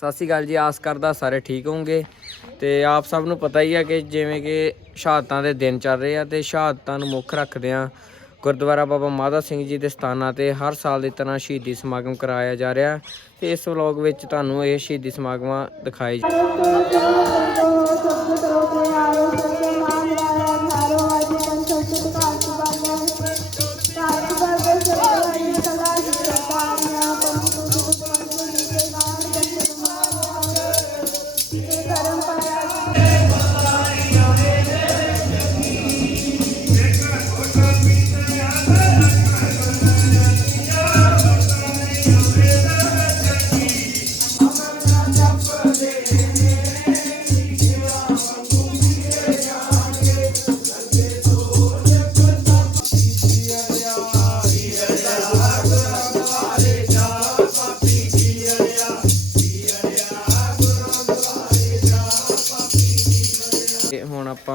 ਸਤਿ ਸ਼੍ਰੀ ਅਕਾਲ ਜੀ, ਆਸ ਕਰਦਾ ਸਾਰੇ ਠੀਕ ਹੋਵੋਗੇ। ਤੇ ਆਪ ਸਭ ਨੂੰ ਪਤਾ ਹੀ ਆ ਕਿ ਜਿਵੇਂ ਕਿ ਸ਼ਹਾਦਤਾਂ ਦੇ ਦਿਨ ਚੱਲ ਰਹੇ ਆ ਤੇ ਸ਼ਹਾਦਤਾਂ ਨੂੰ ਮੁੱਖ ਰੱਖਦੇ ਆ ਗੁਰਦੁਆਰਾ ਬਾਬਾ ਮਾਧਾ ਸਿੰਘ ਜੀ ਦੇ ਸਥਾਨਾਂ ਤੇ ਹਰ ਸਾਲ ਦੀ ਤਰ੍ਹਾਂ ਸ਼ਹੀਦੀ ਸਮਾਗਮ ਕਰਾਇਆ ਜਾ ਰਿਹਾ। ਤੇ ਇਸ ਵਲੌਗ ਵਿੱਚ ਤੁਹਾਨੂੰ ਇਹ ਸ਼ਹੀਦੀ ਸਮਾਗਮਾਂ ਦਿਖਾਏ ਜਾ-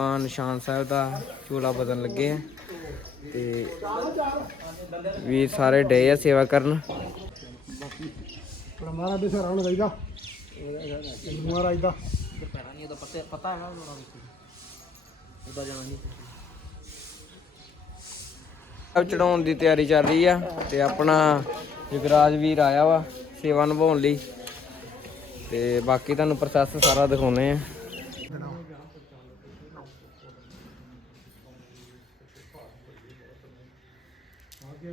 ਆਪਾਂ ਨਿਸ਼ਾਨ ਸਾਹਿਬ ਦਾ ਚੂਲਾ ਬਦਲਣ ਲੱਗੇ ਆ ਤੇ ਵੀ ਸਾਰੇ ਡੇ ਆ ਸੇਵਾ ਕਰਨ। ਮਹਾਰਾਜ ਦੇ ਸਿਰ ਆਉਣ ਚਾਹੀਦਾ। ਮਹਾਰਾਜ ਦਾ। ਸਭ ਚੜਾਉਣ ਦੀ ਤਿਆਰੀ ਚੱਲ ਰਹੀ ਆ ਤੇ ਆਪਣਾ ਜਗਰਾਜ ਵੀਰ ਆਇਆ ਵਾ ਸੇਵਾ ਨਿਭਾਉਣ ਲਈ। ਤੇ ਬਾਕੀ ਤੁਹਾਨੂੰ ਪ੍ਰੋਸੈਸ ਸਾਰਾ ਦਿਖਾਉਨੇ ਆ।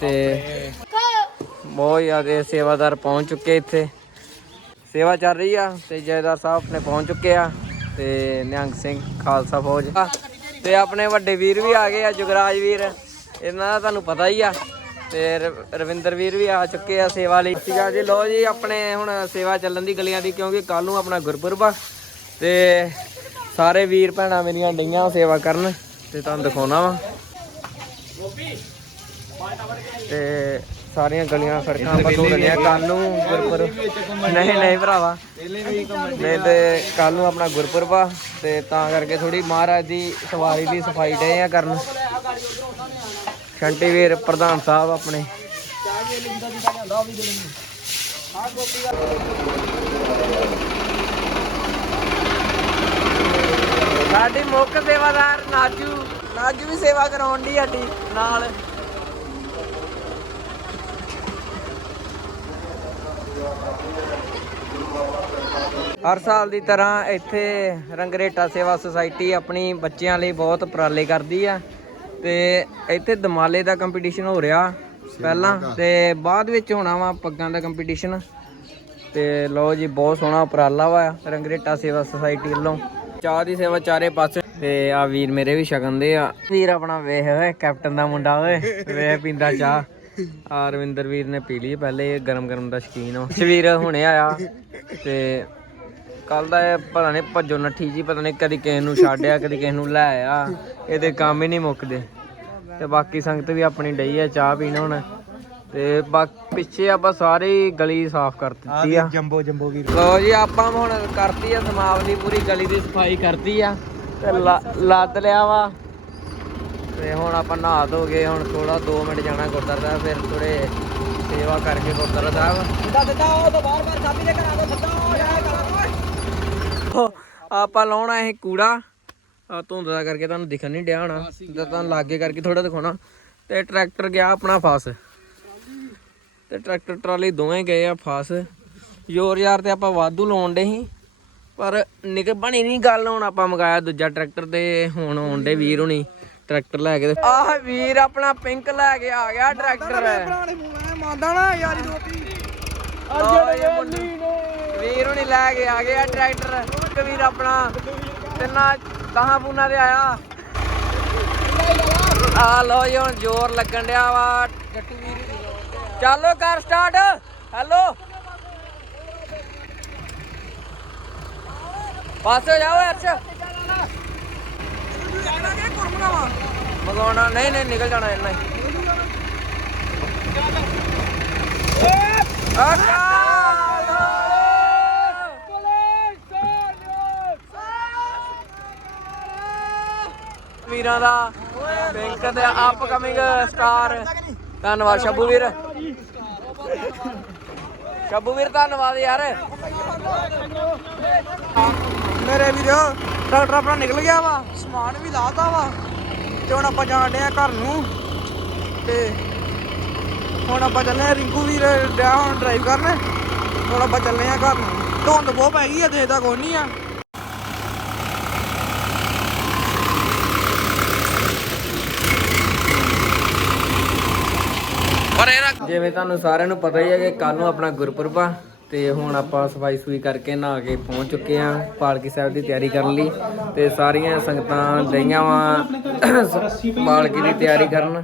ਤੇ ਬਹੁਤ ਜ਼ਿਆਦਾ ਸੇਵਾਦਾਰ ਪਹੁੰਚ ਚੁੱਕੇ ਇੱਥੇ। ਸੇਵਾ ਚੱਲ ਰਹੀ ਆ ਤੇ ਜੈਦਾਰ ਸਾਹਿਬ ਆਪਣੇ ਪਹੁੰਚ ਚੁੱਕੇ ਆ ਤੇ ਨਿਹੰਗ ਸਿੰਘ ਖਾਲਸਾ ਫੌਜ। ਤੇ ਆਪਣੇ ਵੱਡੇ ਵੀਰ ਵੀ ਆ ਗਏ ਆ, ਜੁਗਰਾਜ ਵੀਰ। ਇਹਨਾਂ ਦਾ ਤੁਹਾਨੂੰ ਪਤਾ ਹੀ ਆ। ਤੇ ਰਵਿੰਦਰ ਵੀਰ ਵੀ ਆ ਚੁੱਕੇ ਆ ਸੇਵਾ ਲਈ। ਸੀਗਾ ਜੀ। ਲੋ ਜੀ, ਆਪਣੇ ਹੁਣ ਸੇਵਾ ਚੱਲਣ ਦੀ ਗਲੀਆਂ ਦੀ, ਕਿਉਂਕਿ ਕੱਲ ਨੂੰ ਆਪਣਾ ਗੁਰਪੁਰਬ ਆ। ਤੇ ਸਾਰੇ ਵੀਰ ਭੈਣਾਂ ਮੇਰੀਆਂ ਡਈਆਂ ਸੇਵਾ ਕਰਨ। ਤੇ ਤੁਹਾਨੂੰ ਦਿਖਾਉਣਾ ਵਾ। ਤੇ ਸਾਰੀਆਂ ਗਲੀਆਂ ਸੜਕਾਂ ਆਪਾਂ ਧੋ ਲੈਂਦੇ ਕੱਲ ਨੂੰ ਗੁਰਪੁਰਬ ਨਹੀਂ ਨਹੀਂ ਭਰਾਵਾ। ਨਹੀਂ ਤੇ ਕੱਲ ਨੂੰ ਆਪਣਾ ਗੁਰਪੁਰਬ ਆ ਤੇ ਤਾਂ ਕਰਕੇ ਥੋੜੀ ਮਹਾਰਾਜ ਦੀ ਸਵਾਰੀ ਦੀ ਸਫ਼ਾਈ ਡੇ ਆ ਕਰਨ। ਸ਼ੰਟੀ ਵੀਰ ਪ੍ਰਧਾਨ ਸਾਹਿਬ ਆਪਣੇ। ਸਾਡੀ ਮੁੱਖ ਸੇਵਾਦਾਰ ਨਾਜੂ ਨਾਜੂ ਵੀ ਸੇਵਾ ਕਰਾਉਣ ਦੀ ਸਾਡੀ ਨਾਲ। ਹਰ ਸਾਲ ਦੀ ਤਰ੍ਹਾਂ ਇੱਥੇ ਰੰਗਰੇਟਾ ਸੇਵਾ ਸੁਸਾਇਟੀ ਆਪਣੀ ਬੱਚਿਆਂ ਲਈ ਬਹੁਤ ਉਪਰਾਲੇ ਕਰਦੀ ਆ ਤੇ ਇੱਥੇ ਦਮਾਲੇ ਦਾ ਕੰਪੀਟੀਸ਼ਨ ਹੋ ਰਿਹਾ ਪਹਿਲਾਂ ਤੇ ਬਾਅਦ ਵਿੱਚ ਹੋਣਾ ਵਾ ਪੱਗਾਂ ਦਾ ਕੰਪੀਟੀਸ਼ਨ ਤੇ ਲਓ ਜੀ ਬਹੁਤ ਸੋਹਣਾ ਉਪਰਾਲਾ ਵਾ ਰੰਗਰੇਟਾ ਸੇਵਾ ਸੁਸਾਇਟੀ ਵੱਲੋਂ। ਚਾਹ ਦੀ ਸੇਵਾ ਚਾਰੇ ਪਾਸੇ। ਤੇ ਆ ਵੀਰ ਮੇਰੇ ਵੀ ਛਕਣ ਦੇ ਆ। ਵੀਰ ਆਪਣਾ ਵੇਖ ਓਏ ਕੈਪਟਨ ਦਾ ਮੁੰਡਾ ਓਏ ਵੇਖ ਪੀਂਦਾ ਚਾਹ। ਆ ਰਵਿੰਦਰ ਵੀਰ ਨੇ ਪੀ ਲਈ ਪਹਿਲੇ ਗਰਮ ਗਰਮ ਦਾ ਸ਼ਕੀਨ ਆ ਸ਼ਵੀਰ ਹੁਣੇ ਆਇਆ ਤੇ ਕੱਲ ਦਾ ਇਹ ਪਤਾ ਨਹੀਂ ਭੱਜੋ ਨੱਠੀ ਜੀ ਪਤਾ ਨਹੀਂ ਕਦੀ ਕਿਸੇ ਨੂੰ ਛੱਡਿਆ ਕਦੀ ਕਿਸੇ ਨੂੰ ਲੈ ਆ ਇਹਦੇ ਕੰਮ ਹੀ ਨਹੀਂ ਮੁੱਕਦੇ। ਤੇ ਬਾਕੀ ਸੰਗਤ ਵੀ ਆਪਣੀ ਡਈ ਆ ਚਾਹ ਪੀਣ ਹੁਣ। ਤੇ ਬਾਕੀ ਪਿੱਛੇ ਆਪਾਂ ਸਾਰੀ ਗਲੀ ਸਾਫ਼ ਕਰ ਦਿੱਤੀ ਆ। ਜੰਬੋ ਜੰਬੋ ਵੀਰ। ਲੋ ਜੀ ਆਪਾਂ ਹੁਣ ਕਰਤੀ ਆ ਸਮਾਪਤੀ ਪੂਰੀ ਗਲੀ ਦੀ ਸਫ਼ਾਈ ਕਰਤੀ ਆ। ਤੇ ਲੱਦ ਲਿਆ ਵਾ। ਤੇ ਹੁਣ ਆਪਾਂ ਨਹਾ ਧੋ ਗਏ ਹੁਣ ਥੋੜਾ 2 ਮਿੰਟ ਜਾਣਾ ਗੁਰਦੁਆਰਾ ਸਾਹਿਬ ਫਿਰ ਥੋੜੇ ਸੇਵਾ ਕਰਕੇ ਗੁਰਦੁਆਰਾ ਸਾਹਿਬ। ਦਾ ਦਿੱਤਾ ਉਹ ਤੋਂ ਬਾਹਰ ਚਾਬੀ ਦੇ ਕਰਾ ਦੋ ਸੱਦਾ ਹੋ ਜਾਏ ਆਪਾਂ ਲਾਉਣਾ ਇਹ ਕੂੜਾ। ਆ ਧੁੰਦ ਦਾ ਕਰਕੇ ਤੁਹਾਨੂੰ ਦਿਖਣ ਨਹੀਂ ਡਿਆ ਹੋਣਾ। ਜਦ ਤੁਹਾਨੂੰ ਲਾਗੇ ਕਰਕੇ ਥੋੜਾ ਦਿਖਾਉਣਾ। ਤੇ ਟਰੈਕਟਰ ਗਿਆ ਆਪਣਾ ਫਸ। ਤੇ ਟਰੈਕਟਰ ਟਰਾਲੀ ਦੋਵੇਂ ਗਏ ਆ ਫਸ। ਯੋਰ ਯਾਰ ਤੇ ਆਪਾਂ ਵਾਧੂ ਲਾਉਣ ਦੇ ਸੀ। ਪਰ ਨਿਕ ਬਣੀ ਨਹੀਂ ਗੱਲ ਹੁਣ ਆਪਾਂ ਮੰਗਾਇਆ ਦੂਜਾ ਟਰੈਕਟਰ ਤੇ ਹੁਣ ਆਉਂਦੇ ਵੀਰ ਹੁਣੀ ਟਰੈਕਟਰ ਲੈ ਕੇ ਤੇ ਆਹ ਵੀਰ ਆਪਣਾ ਪਿੰਕ ਲੈ ਕੇ ਆ ਗਿਆ ਟਰੈਕਟਰ। ਮੰਨਦਾ ਨਾ ਯਾਰੀ ਦੋਸਤੀ ਲਓ ਇਹ ਮੁੰਡੇ ਵੀਰ ਹੁਣੀ ਲੈ ਕੇ ਆ ਗਏ ਟਰੈਕਟਰ। ਇੱਕ ਵੀਰ ਆਪਣਾ ਤਿੰਨਾਂ ਦਹਾਂ ਪੂਨਾ ਤੇ ਆਇਆ। ਆ ਲੋ ਜੀ, ਹੁਣ ਜ਼ੋਰ ਲੱਗਣ ਡਿਆ ਵਾ। ਚੱਲੋ ਕਰ ਸਟਾਰਟ। ਹੈਲੋ। ਪਾਸੇ ਹੋ ਜਾਓ ਅਰਸ਼ ਮਗਾਉਣਾ ਨਹੀਂ ਨਹੀਂ, ਨਿਕਲ ਜਾਣਾ ਇੰਨਾ ਹੀ। ਵੀਰਾਂ ਦਾ ਬੈਂਕ ਦੇ ਅਪਕਮਿੰਗ ਸਟਾਰ ਧੰਨਵਾਦ ਸ਼ੱਬੂ ਵੀਰ। ਸ਼ੱਬੂ ਵੀਰ, ਧੰਨਵਾਦ ਯਾਰ। ਮੇਰੇ ਵੀਰੋ ਡਾਕਟਰ ਆਪਣਾ ਨਿਕਲ ਗਿਆ ਵਾ, ਸਮਾਨ ਵੀ ਲਾਤਾ ਵਾ। ਤੇ ਹੁਣ ਆਪਾਂ ਜਾਣ ਡੇ ਆ ਘਰ ਨੂੰ। ਤੇ ਹੁਣ ਆਪਾਂ ਚੱਲੇ ਆ ਰਿੰਕੂ ਵੀਰ ਡਿਆ ਹੁਣ ਡਰਾਈਵ ਕਰਨ। ਹੁਣ ਆਪਾਂ ਚੱਲੇ ਆ ਘਰ ਨੂੰ। ਧੁੰਦ ਬਹੁਤ ਪੈ ਗਈ ਆ ਦੇਖਦਾ ਕੋਈ ਨਹੀਂ ਆ। ਜਿਵੇਂ ਤੁਹਾਨੂੰ ਸਾਰਿਆਂ ਨੂੰ ਪਤਾ ਹੀ ਹੈ ਕਿ ਕੱਲ ਨੂੰ ਆਪਣਾ ਗੁਰਪੁਰਬ ਆ ਤੇ ਹੁਣ ਆਪਾਂ ਸਫ਼ਾਈ ਸੂਈ ਕਰਕੇ ਨਹਾ ਕੇ ਪਹੁੰਚ ਚੁੱਕੇ ਆ ਪਾਲਕੀ ਸਾਹਿਬ ਦੀ ਤਿਆਰੀ ਕਰਨ ਲਈ ਤੇ ਸਾਰੀਆਂ ਸੰਗਤਾਂ ਡਈਆਂ ਵਾ ਪਾਲਕੀ ਦੀ ਤਿਆਰੀ ਕਰਨ।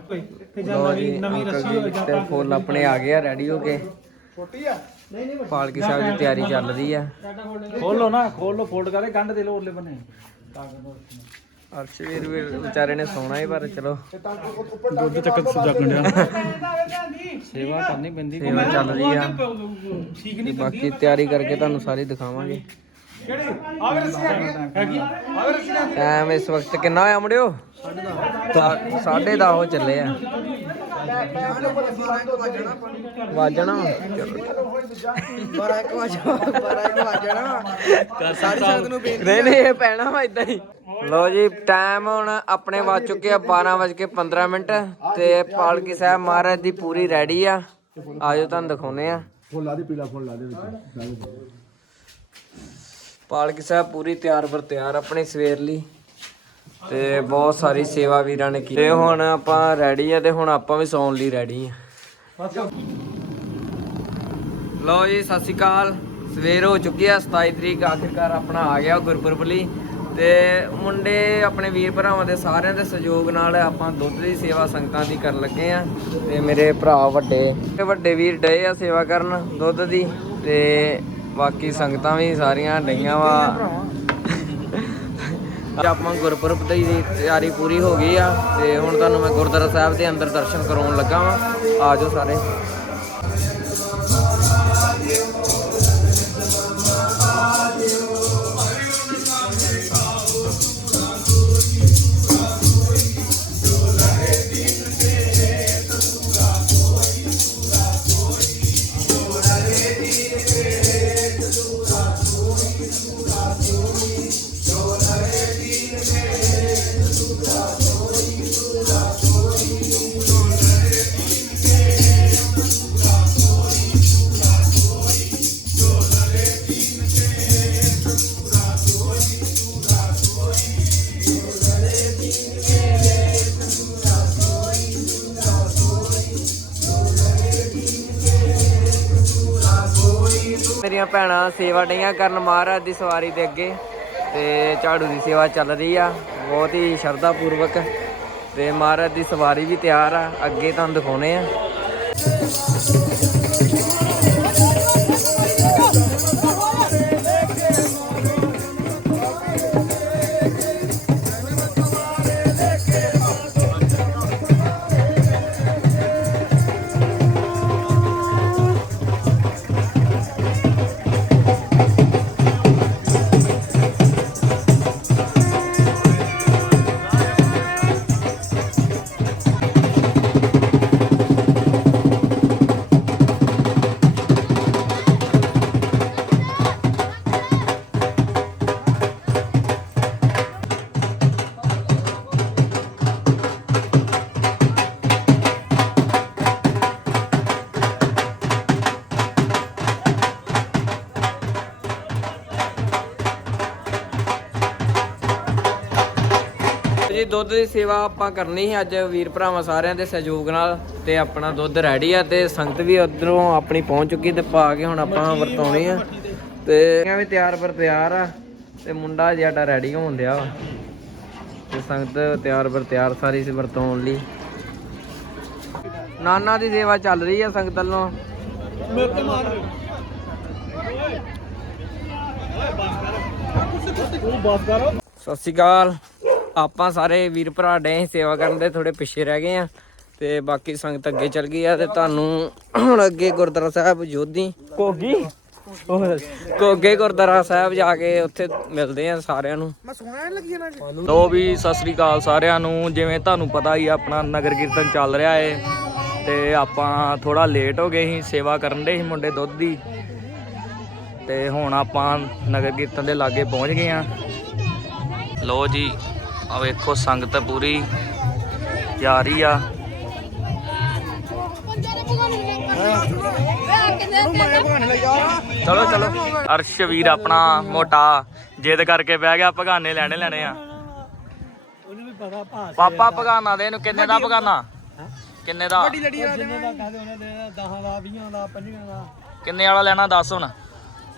ਲੋ ਜੀ ਅੰਕਲ ਜੀ ਤੇ ਫੁੱਲ ਆਪਣੇ ਆ ਗਏ ਆ ਰੈਡੀ ਹੋ ਕੇ ਪਾਲਕੀ ਸਾਹਿਬ ਦੀ ਤਿਆਰੀ ਚੱਲ ਰਹੀ ਆ। ਖੋਲੋ ਨਾ ਖੋਲੋ ਫੋਲਡ ਕਰੇ ਗੰਢ ਦੇ ਲੋ ਉਰਲੇ ਬੰਨੇ। ਅਰਸ਼ਵੀਰ ਵੀ ਵਿਚਾਰੇ ਨੇ ਸੋਣਾ ਹੀ ਪਰ ਚਲੋ। ਦੁੱਧ ਚੱਕ ਜਾਗਣ ਡਿਆ ਸੇਵਾ ਕਰਨੀ ਪੈਂਦੀ। ਸੇਵਾ ਚੱਲ ਰਹੀ ਆ। ਤੇ ਬਾਕੀ ਤਿਆਰੀ ਕਰਕੇ ਤੁਹਾਨੂੰ ਸਾਰੀ ਦਿਖਾਵਾਂਗੇ। ਟਾਈਮ ਇਸ ਵਕਤ ਕਿੰਨਾ ਹੋਇਆ ਮੁੰਡਿਓ? ਸਾਢੇ ਦਸ ਹੋ ਚੱਲੇ ਆ। ਵਾਜਣਾ 12 1 ਵਜੇ 12 1 ਵਜੇ ਨਾ ਸਾਰੀ ਸੰਗਤ ਨੂੰ ਨਹੀਂ ਨਹੀਂ ਇਹ ਪੈਣਾ ਵਾ ਇਦਾਂ ਹੀ। ਲੋ ਜੀ ਟਾਈਮ ਹੁਣ ਆਪਣੇ ਵੱਜ ਚੁੱਕੇ ਆ 12 ਵਜ ਕੇ 15 ਮਿੰਟ ਤੇ ਪਾਲਕੀ ਸਾਹਿਬ ਮਹਾਰਾਜ ਦੀ ਪੂਰੀ ਰੈਡੀ ਆ। ਆਜੋ ਤੁਹਾਨੂੰ ਦਿਖਾਉਨੇ ਆ। ਪਾਲਕੀ ਸਾਹਿਬ ਪੂਰੀ ਤਿਆਰ ਬਰ ਤਿਆਰ ਆਪਣੇ ਸਵੇਰ ਲਈ। ਤੇ ਬਹੁਤ ਸਾਰੀ ਸੇਵਾ ਵੀਰਾਂ ਨੇ ਕੀਤੀ। ਤੇ ਹੁਣ ਆਪਾਂ ਰੈਡੀ ਆ ਤੇ ਹੁਣ ਆਪਾਂ ਵੀ ਸੌਣ ਲਈ ਰੈਡੀ ਆ। ਲਓ ਜੀ ਸਤਿ ਸ਼੍ਰੀ ਅਕਾਲ। ਸਵੇਰ ਹੋ ਚੁੱਕੀ ਆ 27 ਤਰੀਕ ਆਖਿਰਕਾਰ ਆਪਣਾ ਆ ਗਿਆ ਗੁਰਪੁਰਬ ਲਈ। ਤੇ ਮੁੰਡੇ ਆਪਣੇ ਵੀਰ ਭਰਾਵਾਂ ਦੇ ਸਾਰਿਆਂ ਦੇ ਸਹਿਯੋਗ ਨਾਲ ਆਪਾਂ ਦੁੱਧ ਦੀ ਸੇਵਾ ਸੰਗਤਾਂ ਦੀ ਕਰਨ ਲੱਗੇ ਆ ਤੇ ਮੇਰੇ ਭਰਾ ਵੱਡੇ, ਤੇ ਵੱਡੇ ਵੀਰ ਡਏ ਆ ਸੇਵਾ ਕਰਨ ਦੁੱਧ ਦੀ ਤੇ ਬਾਕੀ ਸੰਗਤਾਂ ਵੀ ਸਾਰੀਆਂ ਡਈਆਂ ਵਾ। ਆਪਾਂ ਗੁਰਪੁਰਬ ਦੀ ਤਿਆਰੀ ਪੂਰੀ ਹੋ ਗਈ ਆ ਤੇ ਹੁਣ ਤੁਹਾਨੂੰ ਮੈਂ ਗੁਰਦੁਆਰਾ ਸਾਹਿਬ ਦੇ ਅੰਦਰ ਦਰਸ਼ਨ ਕਰਾਉਣ ਲੱਗਾ ਵਾਂ। ਆਜੋ ਸਾਰੇ। ਭੈਣਾਂ ਸੇਵਾ ਡਈਆਂ ਕਰਨ ਮਹਾਰਾਜ ਦੀ ਸਵਾਰੀ ਦੇ ਅੱਗੇ। ਤੇ ਝਾੜੂ ਦੀ ਸੇਵਾ ਚੱਲ ਰਹੀ ਆ, ਬਹੁਤ ਹੀ ਸ਼ਰਧਾ ਪੂਰਵਕ ਤੇ ਮਹਾਰਾਜ ਦੀ ਸਵਾਰੀ ਵੀ ਤਿਆਰ ਆ, ਅੱਗੇ ਤੁਹਾਨੂੰ ਦਿਖਾਉਣੇ ਆ। ਦੁੱਧ ਦੀ ਸੇਵਾ ਆਪਾਂ ਕਰਨੀ ਸੀ ਅੱਜ ਵੀਰ ਭਰਾਵਾਂ ਸਾਰਿਆਂ ਦੇ ਸਹਿਯੋਗ ਨਾਲ ਤੇ ਆਪਣਾ ਦੁੱਧ ਰੈਡੀ ਆ ਤੇ ਸੰਗਤ ਵੀ ਉਧਰੋਂ ਆਪਣੀ ਪਹੁੰਚ ਚੁੱਕੀ ਤੇ ਪਾ ਕੇ ਹੁਣ ਆਪਾਂ ਵਰਤਾਉਣੀ ਆ। ਤੇ। ਇਹ ਵੀ ਤਿਆਰ ਪਰ ਤਿਆਰ ਆ ਤੇ ਮੁੰਡਾ ਜ਼ਿਆਦਾ ਰੈਡੀ ਹੋਣ ਡਿਆ ਵਾ। ਤੇ ਸੰਗਤ ਤਿਆਰ ਪਰ ਤਿਆਰ ਸਾਰੀ ਸੀ ਵਰਤਾਉਣ ਲਈ। ਨਾਨਾ ਦੀ ਸੇਵਾ ਚੱਲ ਰਹੀ ਆ ਸੰਗਤ ਵੱਲੋਂ। ਮੇਰੇ ਤੇ ਮਾਰ ਤੂੰ ਬਸ ਕਰ। ਸਤਿ ਸ਼੍ਰੀ ਅਕਾਲ। ਆਪਾਂ ਸਾਰੇ ਵੀਰ ਭਰਾ ਡੇ ਸੇਵਾ ਕਰਨ ਦੇ ਥੋੜੇ ਪਿੱਛੇ ਰਹਿ ਗਏ ਆ। ਤੇ ਬਾਕੀ ਸੰਗਤ ਅੱਗੇ ਚੱਲ ਗਈ ਆ ਤੇ ਤੁਹਾਨੂੰ ਹੁਣ ਅੱਗੇ ਗੁਰਦੁਆਰਾ ਸਾਹਿਬ ਜੋਧੀ ਕੋਗੀ ਕੋਗੇ ਗੁਰਦੁਆਰਾ ਸਾਹਿਬ ਜਾ ਕੇ ਉੱਥੇ ਮਿਲਦੇ ਆ ਸਾਰਿਆਂ ਨੂੰ। ਮੈਂ ਸੋਹਣਾ ਲੱਗੀ ਚ ਲੋ ਵੀ ਸਤਿ ਸ੍ਰੀ ਅਕਾਲ ਸਾਰਿਆਂ ਨੂੰ। ਜਿਵੇਂ ਤੁਹਾਨੂੰ ਪਤਾ ਹੀ ਆਪਣਾ ਨਗਰ ਕੀਰਤਨ ਚੱਲ ਰਿਹਾ ਏ। ਤੇ ਆਪਾਂ ਥੋੜਾ ਲੇਟ ਹੋ ਗਏ ਸੀ ਸੇਵਾ ਕਰਨ ਦੇ ਸੀ ਮੁੰਡੇ ਦੁੱਧ ਦੀ। ਤੇ ਹੁਣ ਆਪਾਂ ਨਗਰ ਕੀਰਤਨ ਦੇ ਲਾਗੇ ਪਹੁੰਚ ਗਏ ਆ। ਲੋ ਜੀ ਆ ਵੇਖੋ ਸੰਗਤ ਪੂਰੀ ਜਾ ਰਹੀ ਆ। ਚਲੋ ਚਲੋ। ਅਰਸ਼ ਵੀਰ ਆਪਣਾ ਮੋਟਾ ਜਿੱਦ ਕਰਕੇ ਬਹਿ ਗਿਆ ਭਗਾਨੇ ਲੈਣੇ ਲੈਣੇ ਆ। ਉਹਨੂੰ ਵੀ ਪਤਾ ਭਾਸ ਪਾਪਾ ਭਗਾਨਾ ਦੇ ਇਹਨੂੰ ਕਿੰਨੇ ਦਾ ਭਗਾਨਾ? ਕਿੰਨੇ ਦਾ? ਵੱਡੀ ਲੜੀ ਆ ਕਿੰਨੇ ਦਾ ਕਹਦੇ ਉਹਨੇ ਦੇ 10 ਦਾ 20 ਦਾ 50 ਦਾ ਕਿੰਨੇ ਵਾਲਾ ਲੈਣਾ ਦੱਸ ਹੁਣ।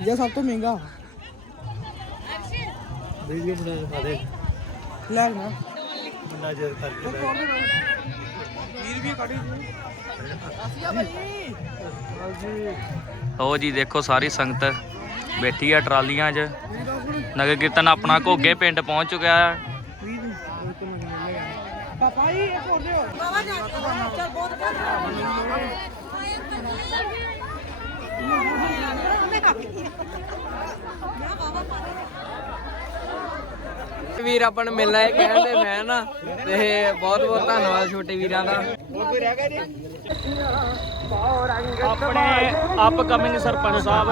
ਇਹ ਸਭ ਤੋਂ ਮਹਿੰਗਾ। ਵੀਡੀਓ ਬਣਾ ਦੇ। ਲੈ ਨਾ ਬੰਦਾ ਜਿੱਦ ਕਰਕੇ ਵੀਰ ਵੀ ਕੱਢੀ ਲਓ ਜੀ ਦੇਖੋ ਸਾਰੀ ਸੰਗਤ ਬੈਠੀ ਆ ਟਰਾਲੀਆਂ 'ਚ। ਨਗਰ ਕੀਰਤਨ ਆਪਣਾ ਘੋਗੇ ਪਿੰਡ ਪਹੁੰਚ ਚੁੱਕਿਆ ਹੈ ਪਾਪਾ ਜੀ ਇੱਕ ਹੋਰ ਦਿਓ। ਵੀਰ ਆਪਾਂ ਨੂੰ ਮਿਲਣਾ ਹੈ ਕਹਿੰਦੇ ਫੈਨ ਆ ਤੇ ਬਹੁਤ ਬਹੁਤ ਧੰਨਵਾਦ ਛੋਟੇ ਵੀਰਾਂ ਦਾ। ਆਪਣੇ ਅਪਕਮਿੰਗ ਸਰਪੰਚ ਸਾਹਿਬ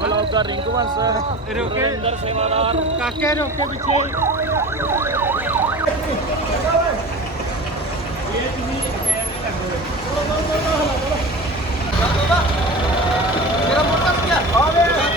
ਬਲੌਗਰ ਰਿੰਕੂ ਬੰਸ ਰੁਕਿੰਦਰ ਸੇਵਾਦਾਰ। ਕਾਕੇ ਰੋਕੇ ਪਿੱਛੇ। ਆ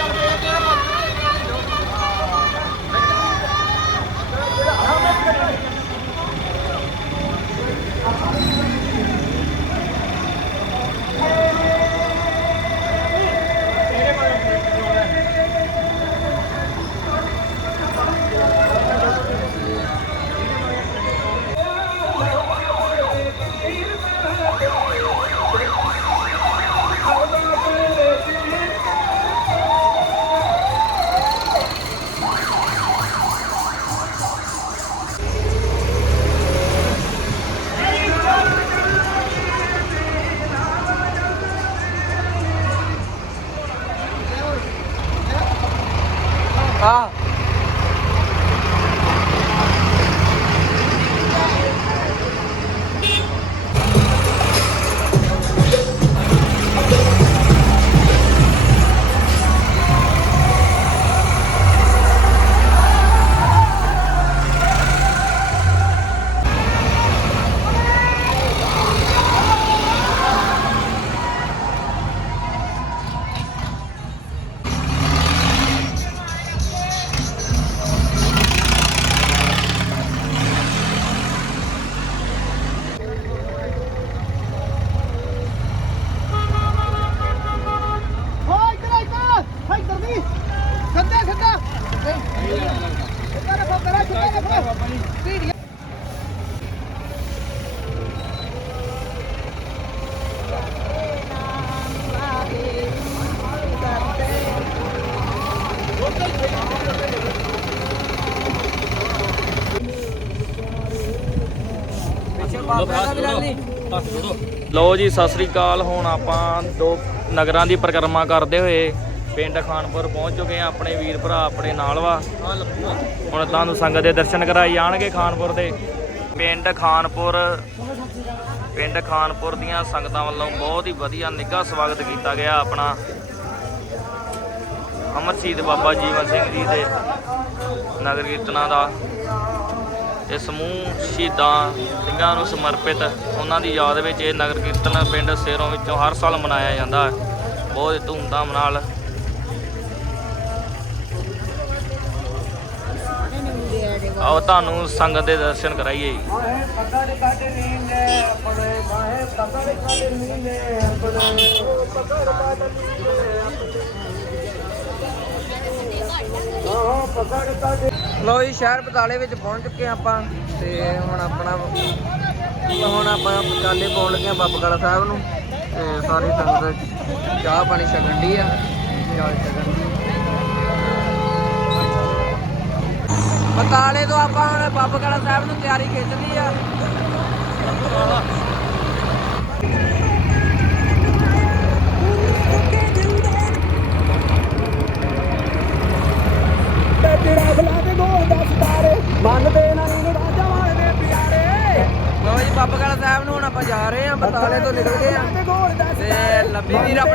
ਲਓ ਜੀ, ਸਤਿ ਸ੍ਰੀ ਅਕਾਲ। ਹੁਣ ਆਪਾਂ ਦੋ ਨਗਰਾਂ ਦੀ ਪਰਿਕਰਮਾ ਕਰਦੇ ਹੋਏ ਪਿੰਡ ਖਾਨਪੁਰ ਪਹੁੰਚ ਚੁੱਕੇ ਆ ਆਪਣੇ ਵੀਰ ਭਰਾ, ਆਪਣੇ ਨਾਲ ਵਾ। ਹੁਣ ਤੁਹਾਨੂੰ ਸੰਗਤ ਦੇ ਦਰਸ਼ਨ ਕਰਾਈ ਜਾਣਗੇ ਖਾਨਪੁਰ ਦੇ। ਪਿੰਡ ਖਾਨਪੁਰ ਪਿੰਡ ਖਾਨਪੁਰ ਦੀਆਂ ਸੰਗਤਾਂ ਵੱਲੋਂ ਬਹੁਤ ਹੀ ਵਧੀਆ ਨਿੱਘਾ ਸਵਾਗਤ ਕੀਤਾ ਗਿਆ ਆਪਣਾ। ਅਮਰ ਸ਼ਹੀਦ ਬਾਬਾ ਜੀਵਨ ਸਿੰਘ ਜੀ ਦੇ ਨਗਰ ਕੀਰਤਨਾਂ ਦਾ। ਇਹ ਸਮੂਹ ਸ਼ਹੀਦਾਂ ਸਿੰਘਾਂ ਨੂੰ ਸਮਰਪਿਤ ਉਹਨਾਂ ਦੀ ਯਾਦ ਵਿੱਚ ਇਹ ਨਗਰ ਕੀਰਤਨ ਪਿੰਡ ਸੇਰੋਂ ਵਿੱਚੋਂ ਹਰ ਸਾਲ ਮਨਾਇਆ ਜਾਂਦਾ ਹੈ। ਬਹੁਤ ਧੂਮਧਾਮ ਨਾਲ ਆਓ ਤੁਹਾਨੂੰ ਸੰਗਤ ਦੇ ਦਰਸ਼ਨ ਕਰਾਈਏ ਪਕੜ ਕੱਢ ਲੋ ਜੀ, ਸ਼ਹਿਰ ਬਤਾਲੇ ਵਿੱਚ ਪਹੁੰਚ ਚੁੱਕੇ ਹਾਂ ਆਪਾਂ ਤੇ ਹੁਣ ਆਪਣਾ ਹੁਣ ਆਪਾਂ ਬਟਾਲੇ ਪਾਉਣ ਲੱਗੇ ਹਾਂ ਬਾਬਾ ਸਾਹਿਬ ਨੂੰ ਤੇ ਸਾਰੀ ਸੰਗਤ ਚਾਹ ਪਾਣੀ ਛਕਣ ਦੀ ਆ। ਚਾਹ ਛਕਣ ਦੀ ਤੋਂ ਆਪਾਂ ਹੁਣ ਬਾਬਾ ਸਾਹਿਬ ਨੂੰ ਤਿਆਰੀ ਖਿੱਚ ਲਈ ਆ।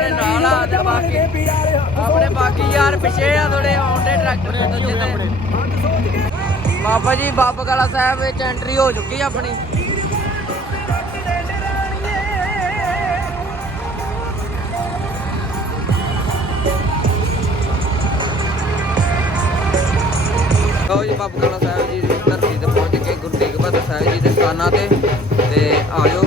ਆਪਣੇ ਨਾਲ ਆ ਤੇ ਬਾਕੀ ਆਪਣੇ ਬਾਕੀ ਯਾਰ ਪਿੱਛੇ ਆ ਥੋੜੇ ਆਉਂਦੇ ਟਰੈਕਟਰ ਦੇ ਦੂਜੇ ਤੇ। ਬਾਬਾ ਜੀ ਬਾਬਾ ਕਾਲਾ ਸਾਹਿਬ ਵਿੱਚ ਐਂਟਰੀ ਹੋ ਚੁੱਕੀ ਆਪਣੀ। ਲਓ ਜੀ ਬਾਬਾ ਕਾਲਾ ਸਾਹਿਬ ਜੀ ਦੀ ਧਰਤੀ ਤੇ ਪਹੁੰਚ ਕੇ ਗੁਰੂ ਤੇਗ ਬਹਾਦਰ ਸਾਹਿਬ ਜੀ ਦੇ ਸਥਾਨਾਂ ਤੇ ਤੇ ਆਇਓ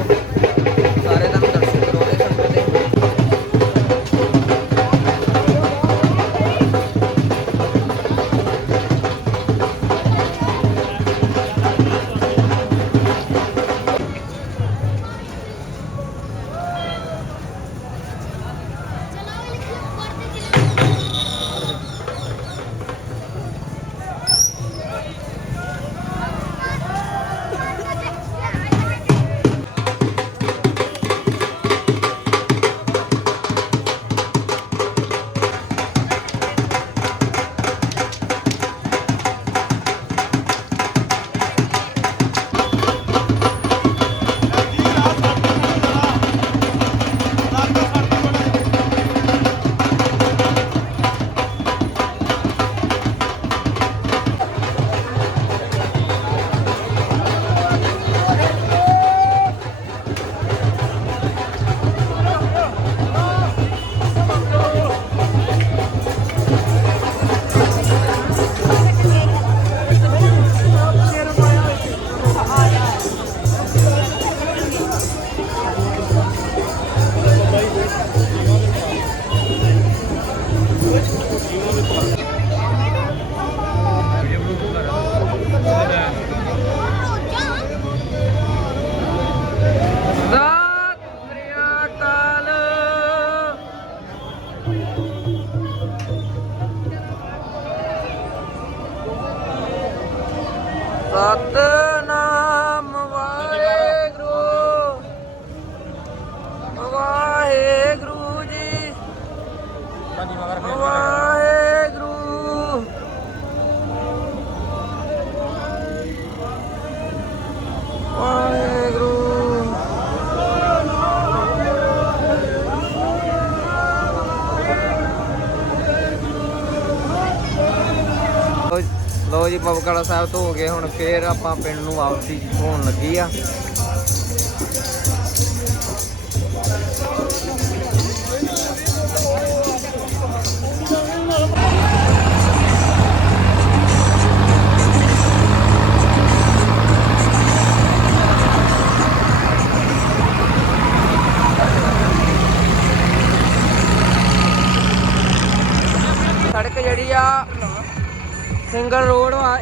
ਲਓ ਜੀ ਬਬਕਾਲਾ ਸਾਹਿਬ ਤੋਂ ਹੋ ਗਏ ਹੁਣ ਫੇਰ ਆਪਾਂ ਪਿੰਡ ਨੂੰ ਵਾਪਸੀ ਹੋਣ ਲੱਗੀ ਆ।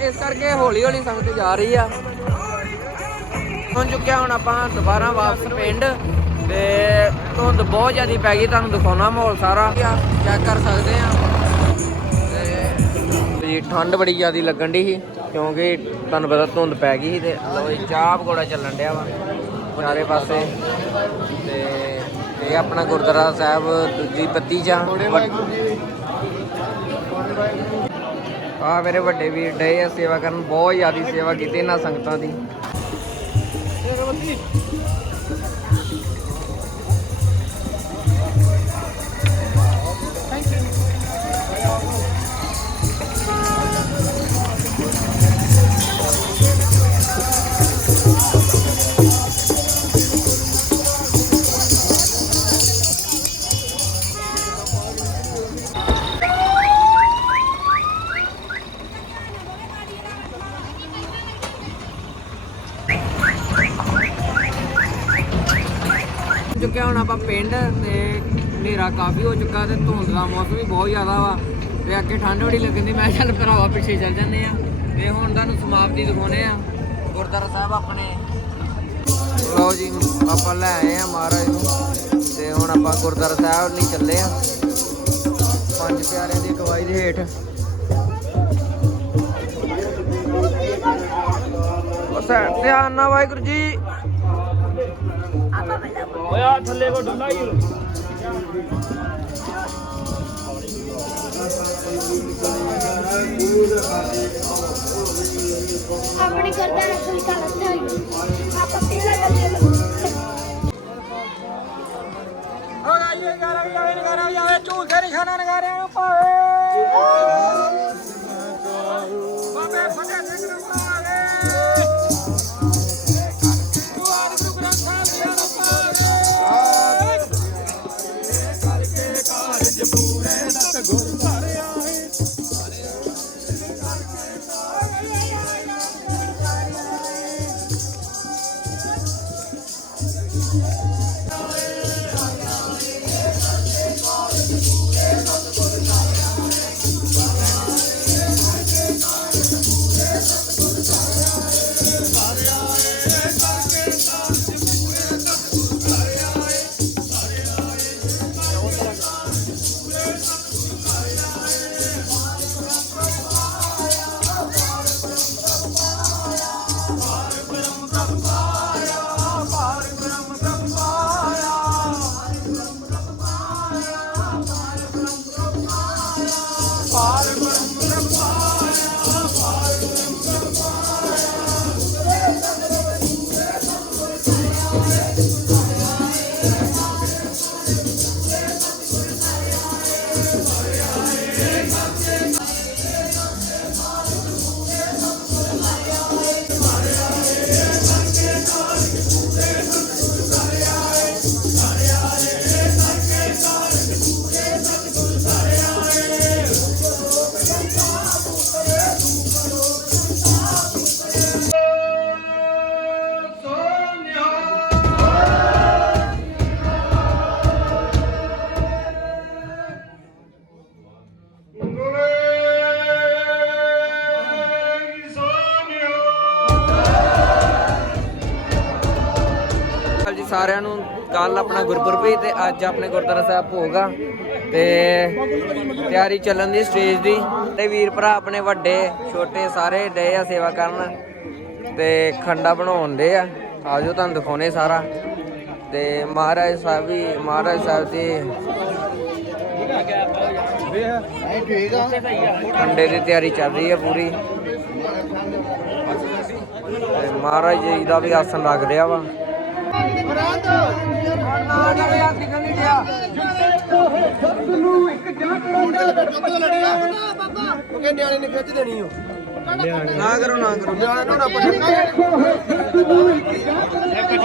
ਇਸ ਕਰਕੇ ਹੌਲੀ ਹੌਲੀ ਸੰਗਤ ਜਾ ਰਹੀ ਆ। ਪਹੁੰਚ ਚੁੱਕਿਆ ਹੁਣ ਆਪਾਂ ਦੁਬਾਰਾ ਵਾਪਸ ਪਿੰਡ ਤੇ ਧੁੰਦ ਬਹੁਤ ਜ਼ਿਆਦੀ ਪੈ ਗਈ, ਤੁਹਾਨੂੰ ਦਿਖਾਉਣਾ ਮਾਹੌਲ ਸਾਰਾ। ਚੈੱਕ ਕਰ ਸਕਦੇ ਆ। ਤੇ ਜੀ, ਠੰਡ ਬੜੀ ਜ਼ਿਆਦੀ ਲੱਗਣ ਦੀ ਸੀ, ਕਿਉਂਕਿ ਤੁਹਾਨੂੰ ਪਤਾ ਧੁੰਦ ਪੈ ਗਈ ਸੀ ਤੇ ਲੋ ਜੀ, ਚਾਹ ਪਕੌੜਾ ਚੱਲਣ ਡਿਆ ਵਾ ਚਾਰੇ ਪਾਸੇ। ਤੇ ਇਹ ਆਪਣਾ ਗੁਰਦੁਆਰਾ ਸਾਹਿਬ, ਦੂਜੀ ਬੱਤੀ ਚ ਆ ਮੇਰੇ ਵੱਡੇ ਵੀਰ ਡੇ ਆ ਸੇਵਾ ਕਰਨ, ਬਹੁਤ ਜ਼ਿਆਦੀ ਸੇਵਾ ਕੀਤੀ ਇਹਨਾਂ ਸੰਗਤਾਂ ਦੀ। ਪਿੰਡ ਤੇ ਹਨੇਰਾ ਕਾਫੀ ਹੋ ਚੁੱਕਾ ਤੇ ਧੁੰਦ ਦਾ ਮੌਸਮ ਵੀ ਬਹੁਤ ਜ਼ਿਆਦਾ ਵਾ। ਤੇ ਅੱਗੇ ਠੰਡ ਬੜੀ ਲੱਗਦੀ ਮੈਂ ਚੱਲ ਭਰਾਵਾ ਪਿੱਛੇ ਚੱਲ ਜਾਂਦੇ ਆ। ਤੇ ਹੁਣ ਤੁਹਾਨੂੰ ਸਮਾਪਤੀ ਦਿਖਾਉਨੇ ਆ। ਗੁਰਦੁਆਰਾ ਸਾਹਿਬ ਆਪਣੇ। ਲਓ ਜੀ ਆਪਾਂ ਲੈ ਆਏ ਆ ਮਹਾਰਾਜ ਨੂੰ। ਤੇ ਹੁਣ ਆਪਾਂ ਗੁਰਦੁਆਰਾ ਸਾਹਿਬ ਲਈ ਚੱਲੇ ਆ। ਪੰਜ ਪਿਆਰਿਆਂ ਦੀ ਅਗਵਾਈ ਦੇ ਹੇਠ। ਸੈ- ਧਿਆਨ ਨਾਲ ਵਾਹਿਗੁਰੂ ਜੀ। ਓਏ ਆ ਥੱਲੇ ਕੋ ਡੁੱਲਾ ਹੀ ਆਪਣੀ ਕਰਦਾ ਨਾ ਕੋਈ ਕਾਲਤ ਨਹੀਂ ਆਪਾਂ ਪਹਿਲਾਂ ਕਰਦੇ ਹੋ ਗਾਈਏ ਗਾਰਾ ਵੀ ਆਵੇ ਨਗਾਰਾ ਵੀ ਆਵੇ ਝੂਠੇ ਨਿਸ਼ਾਨਾ ਨਗਾਰਿਆਂ ਨੂੰ ਪਾਵੇ। ਸਾਰਿਆਂ ਨੂੰ ਕੱਲ ਆਪਣਾ ਗੁਰਪੁਰਬ ਸੀ ਤੇ ਅੱਜ ਆਪਣੇ ਗੁਰਦੁਆਰਾ ਸਾਹਿਬ ਭੋਗ ਆ। ਤੇ ਤਿਆਰੀ ਚੱਲਣ ਦੀ ਸਟੇਜ ਦੀ ਤੇ ਵੀਰ ਭਰਾ ਆਪਣੇ ਵੱਡੇ, ਛੋਟੇ ਸਾਰੇ ਡੇ ਆ ਸੇਵਾ ਕਰਨ ਤੇ ਖੰਡਾ ਬਣਾਉਣ ਦੇ ਆ। ਆਜੋ ਤੁਹਾਨੂੰ ਦਿਖਾਉਣੇ ਸਾਰਾ। ਤੇ ਮਹਾਰਾਜ ਸਾਹਿਬ ਵੀ, ਮਹਾਰਾਜ ਸਾਹਿਬ ਦੇ ਖੰਡੇ ਦੀ ਤਿਆਰੀ ਚੱਲ ਰਹੀ ਹੈ ਪੂਰੀ। ਤੇ ਮਹਾਰਾਜ ਜੀ ਦਾ ਵੀ ਆਸਨ ਲੱਗ ਰਿਹਾ ਵਾ। ਨਾ ਕਰੋ ਨਾ ਕਰੋ ਇਹ ਨੇ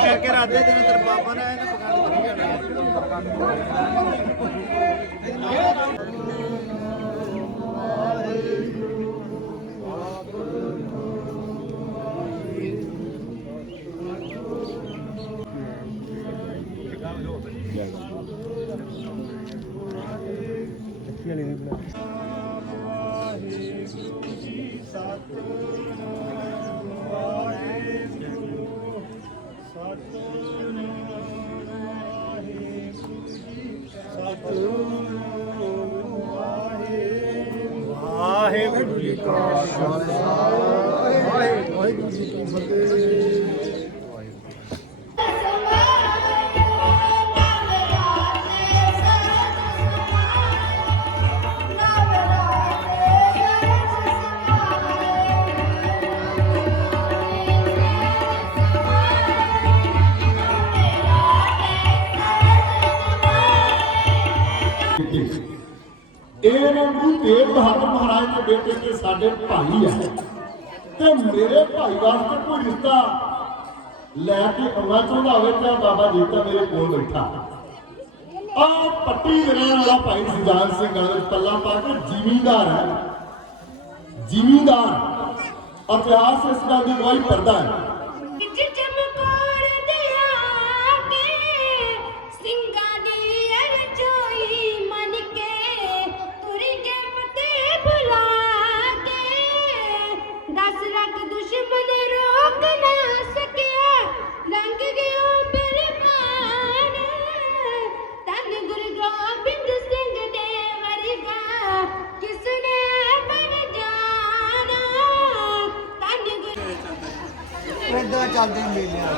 ਗੁਰੂ ਤੇਗ ਬਹਾਦਰ ਮਹਾਰਾਜ ਦੇ ਬੇਟੇ ਤੇ ਸਾਡੇ ਭਾਈ ਆ। ਤੇ ਮੇਰੇ ਭਾਈ ਵਾਸਤੇ ਕੋਈ ਰਿਸ਼ਤਾ ਲੈ ਕੇ ਆਉਣਾ ਚਾਹੁੰਦਾ ਹੋਵੇ ਤਾਂ ਬਾਬਾ ਜੀ ਤਾਂ ਮੇਰੇ ਕੋਲ ਬੈਠਾ। ਆ ਪੱਟੀ ਦੇ ਰਹਿਣ ਵਾਲਾ ਭਾਈ ਸੁਜਾਨ ਸਿੰਘ ਗਾਣੇ ਪੱਲਾ ਪਾ ਕੇ ਜ਼ਿਮੀਂਦਾਰ ਹੈ। ਜ਼ਿਮੀਂਦਾਰ। ਇਤਿਹਾਸ ਇਸ ਗੱਲ ਦੀ ਗਵਾਹੀ ਕਰਦਾ ਹੈ। ਇਦਾਂ ਚੱਲਦੇ ਮੇਲਿਆਂ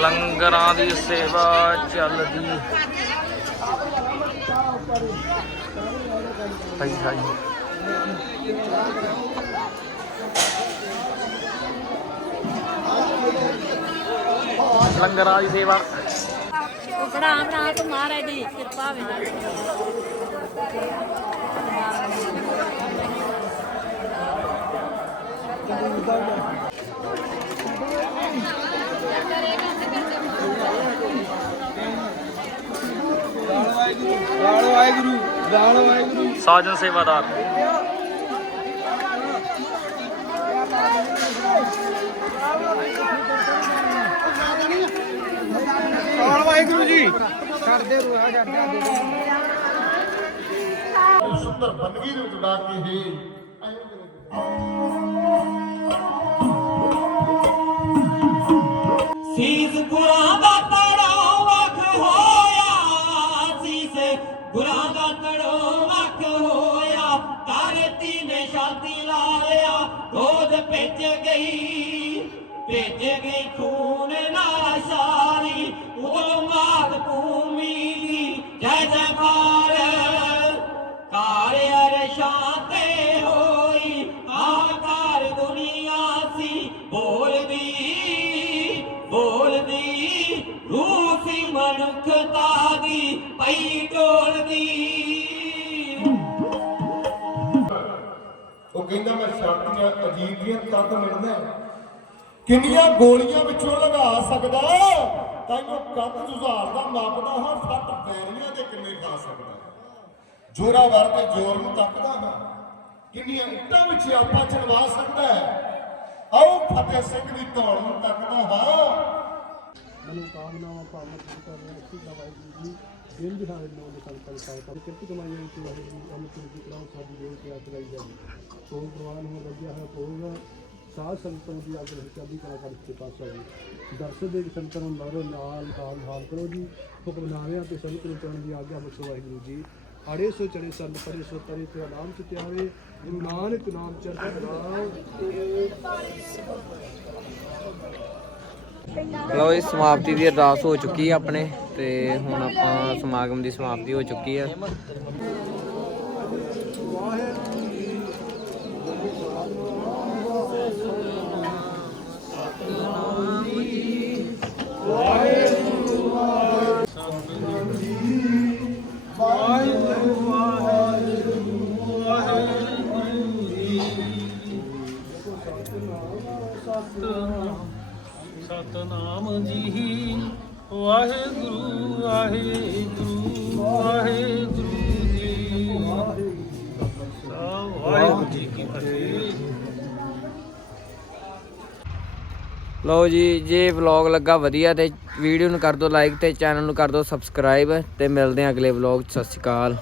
ਲੰਗਰਾਂ ਦੀ ਸੇਵਾ ਚੱਲਦੀ। ਹਾਈ ਹਾਈ ਲੰਗਰਾਂ ਦੀ ਸੇਵਾ। ਬਣਾ ਬਣਾ ਤੂੰ ਮਹਾਰਾਜ ਦੀ ਕਿਰਪਾ ਵੇ ਗਾਲ ਵਾਹਿਗੁਰੂ ਗਾਲ ਵਾਹਿਗੁਰੂ ਸਾਜਨ ਸੇਵਾਦਾਰ। ਗਾਲ ਵਾਹਿਗੁਰੂ ਜੀ ਕਰਦੇ ਰੁਆ ਕਰਦੇ ਸੁੰਦਰ ਬੰਦਗੀ ਨੂੰ ਜੁੜਾ ਕੇ ਹੀ ਸੀਸ ਗੁਰਾਂ ਦਾ ਤੜੋ ਵਖ ਹੋਇਆ, ਸੀਸ ਗੁਰਾਂ ਦਾ ਤੜੋ ਵਖ ਹੋਇਆ। ਧਰਤੀ ਨੇ ਸ਼ਾਂਤੀ ਲਾਇਆ, ਗੋਦ ਭਿੱਜ ਗਈ, ਭੇਜ ਗਈ ਖੂਨ ਨਾਲ ਸਾਰੀ। ਉਦੋਂ ਮਾਤ ਉਹ ਕਹਿੰਦਾ ਮੈਂ ਸ਼ਕਤੀਆਂ ਅਜੀਬ ਦੀਆਂ ਤੱਤ ਮਿਲਦਾ ਕਿੰਨੀਆਂ ਗੋਲੀਆਂ ਵਿੱਚੋਂ ਲਗਾ ਸਕਦਾ ਤੈਨੂੰ ਕੱਦ ਜੁਝਾਰ ਦਾ ਮਾਪਦਾ ਹਾਂ, ਸੱਤ ਬੈਰੀਆਂ ਦੇ ਕਿੰਨੇ ਖਾ ਸਕਦਾ ਜੋਰਾਵਰ ਤੇ ਜ਼ੋਰ ਨੂੰ ਤੱਕਦਾ ਹਾਂ। ਕਿੰਨੀਆਂ ਇੱਟਾਂ ਵਿੱਚ ਆਪਾ ਚੜਵਾ ਸਕਦਾ ਹੈ? ਆਓ ਫਤਿਹ ਸਿੰਘ ਦੀ ਧੌਣ ਨੂੰ ਤੱਕਦਾ ਹਾਂ। ਮਨੋਕਾਮਨਾਵਾਂ ਭਾਵਨਾ ਕਰ ਰਹੇ ਅਸੀਂ ਦਾ ਵਾਹਿਗੁਰੂ ਜੀ। ਦਿਨ ਦਿਹਾੜੇ ਨੌ ਦੇ ਸੰਕਲਪ ਕਰ ਕਰ ਕਿਰਤ ਕਮਾਈਆਂ ਵਿੱਚ ਵਾਹਿਗੁਰੂ ਜੀ ਅਮਰ ਕਰਾਉ ਸਾਡੀ ਦੇਵ ਤੇ ਆਤ ਲਈ ਜਾਵੇ ਸੋ ਪ੍ਰਵਾਨ ਹੋ ਲੱਗਿਆ ਹੈ ਹੋਊਗਾ ਸਾਧ ਸੰਤਾਂ ਦੀ ਆਗਰ ਹੈ ਚਾਬੀ ਕਰ ਕੇ ਪਾਸ ਆਵੇ ਦਰਸ਼ਨ ਦੇ ਸੰਤਾਂ ਨੂੰ ਲਾਰੋ ਨਾਲ ਹਾਲ ਹਾਲ ਕਰੋ ਜੀ। ਹੁਕਮਨਾਮਿਆਂ ਤੇ ਸੰਤ ਨੂੰ ਚੜਨ ਦੀ ਆਗਿਆ ਬਖਸ਼ੋ ਵਾਹਿਗੁਰੂ ਜੀ। ਆੜੇ ਸੋ ਚੜੇ ਸੰਨ ਪਰੇ ਸੋ ਤਰੇ ਤੇ ਆਰਾਮ ਚਿਤ ਆਵੇ ਗੁਰੂ ਨਾਨਕ ਨਾਮ ਚੜ੍ਹਦਾ ਨਾਮ ਲਓ ਜੀ, ਸਮਾਪਤੀ ਦੀ ਅਰਦਾਸ ਹੋ ਚੁੱਕੀ ਹੈ ਆਪਣੇ ਤੇ ਹੁਣ ਆਪਾਂ ਸਮਾਗਮ ਦੀ ਸਮਾਪਤੀ ਹੋ ਚੁੱਕੀ ਹੈ ਸਤਨਾਮ ਜੀ, ਵਾਹਿਗੁਰੂ ਵਾਹਿਗੁਰੂ ਵਾਹਿਗੁਰੂ ਜੀ। ਵਾਹਿਗੁਰੂ ਜੀ ਕੀ ਫਤਿਹ। ਲਓ ਜੀ, ਜੇ ਵਲੌਗ ਲੱਗਾ ਵਧੀਆ ਤੇ ਵੀਡੀਓ ਨੂੰ ਕਰ ਦਿਓ ਲਾਈਕ ਤੇ ਚੈਨਲ ਨੂੰ ਕਰ ਦਿਓ ਸਬਸਕ੍ਰਾਈਬ ਤੇ ਮਿਲਦੇ ਹਾਂ ਅਗਲੇ ਵਲੌਗ 'ਚ। ਸਤਿ ਸ਼੍ਰੀ ਅਕਾਲ।